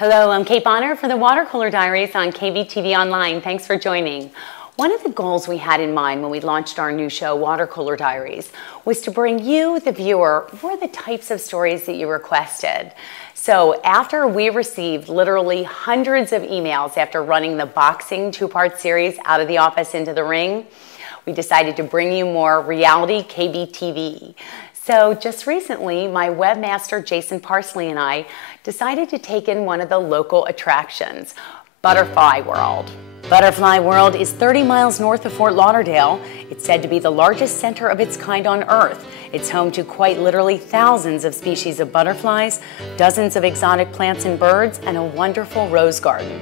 Hello, I'm Kate Bonner for the Water Cooler Diaries on KBTV Online. Thanks for joining. One of the goals we had in mind when we launched our new show, Water Cooler Diaries, was to bring you, the viewer, more the types of stories that you requested. So after we received literally hundreds of emails after running the boxing two-part series Out of the Office into the Ring, we decided to bring you more reality KBTV. So just recently, my webmaster Jason Parsley and I decided to take in one of the local attractions, Butterfly World. Butterfly World is 30 miles north of Fort Lauderdale. It's said to be the largest center of its kind on Earth. It's home to quite literally thousands of species of butterflies, dozens of exotic plants and birds, and a wonderful rose garden.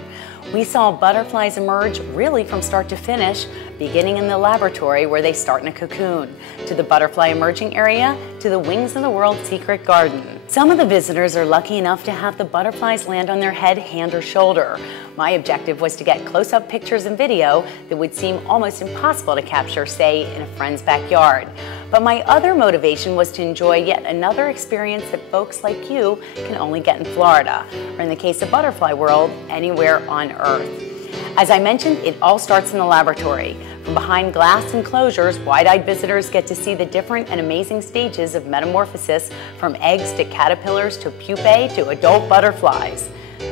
We saw butterflies emerge really from start to finish, beginning in the laboratory where they start in a cocoon, to the butterfly emerging area, to the Wings of the World secret garden. Some of the visitors are lucky enough to have the butterflies land on their head, hand, or shoulder. My objective was to get close-up pictures and video that would seem almost impossible to capture, say, in a friend's backyard. But my other motivation was to enjoy yet another experience that folks like you can only get in Florida, or in the case of Butterfly World, anywhere on Earth. As I mentioned, it all starts in the laboratory. From behind glass enclosures, wide-eyed visitors get to see the different and amazing stages of metamorphosis, from eggs to caterpillars to pupae to adult butterflies.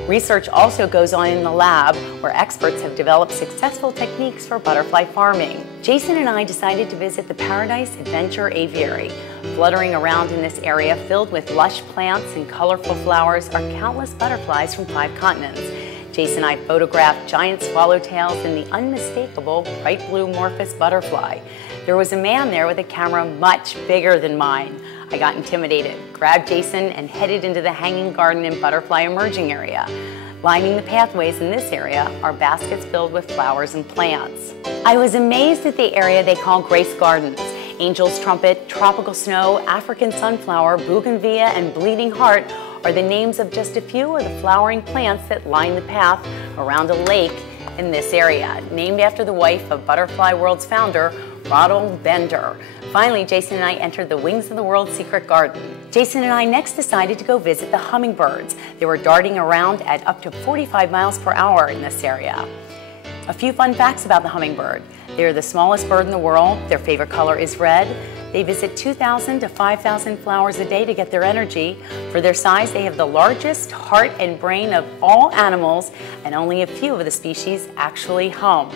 Research also goes on in the lab, where experts have developed successful techniques for butterfly farming. Jason and I decided to visit the Paradise Adventure Aviary. Fluttering around in this area filled with lush plants and colorful flowers are countless butterflies from 5 continents. Jason and I photographed giant swallowtails and the unmistakable bright blue Morphus butterfly. There was a man there with a camera much bigger than mine. I got intimidated, grabbed Jason, and headed into the hanging garden and butterfly emerging area. Lining the pathways in this area are baskets filled with flowers and plants. I was amazed at the area they call Grace Gardens. Angel's Trumpet, Tropical Snow, African Sunflower, Bougainvillea, and Bleeding Heart are the names of just a few of the flowering plants that line the path around a lake in this area, named after the wife of Butterfly World's founder, Ronald Bender. Finally, Jason and I entered the Wings of the World secret garden. Jason and I next decided to go visit the hummingbirds. They were darting around at up to 45 miles per hour in this area. A few fun facts about the hummingbird. They are the smallest bird in the world. Their favorite color is red. They visit 2,000 to 5,000 flowers a day to get their energy. For their size, they have the largest heart and brain of all animals, and only a few of the species actually hum.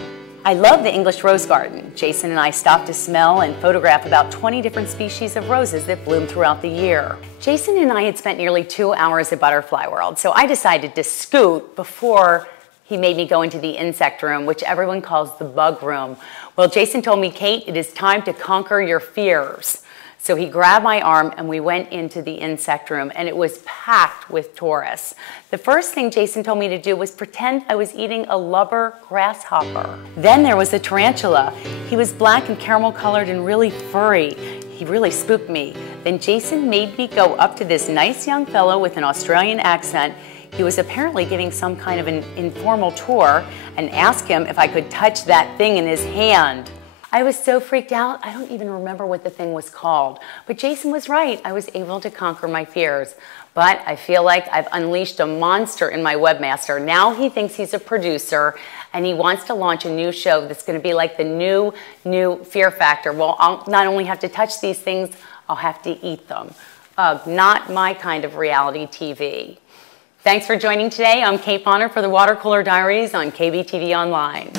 I love the English rose garden. Jason and I stopped to smell and photograph about 20 different species of roses that bloom throughout the year. Jason and I had spent nearly 2 hours at Butterfly World, so I decided to scoot before he made me go into the insect room, which everyone calls the bug room. Well, Jason told me, Kate, it is time to conquer your fears. So he grabbed my arm and we went into the insect room, and it was packed with tourists. The first thing Jason told me to do was pretend I was eating a lubber grasshopper. Then there was the tarantula. He was black and caramel colored and really furry. He really spooked me. Then Jason made me go up to this nice young fellow with an Australian accent. He was apparently giving some kind of an informal tour, and asked him if I could touch that thing in his hand. I was so freaked out, I don't even remember what the thing was called. But Jason was right, I was able to conquer my fears. But I feel like I've unleashed a monster in my webmaster. Now he thinks he's a producer, and he wants to launch a new show that's gonna be like the new Fear Factor. Well, I'll not only have to touch these things, I'll have to eat them. Not my kind of reality TV. Thanks for joining today. I'm Kate Bonner for the Water Cooler Diaries on KBTV Online.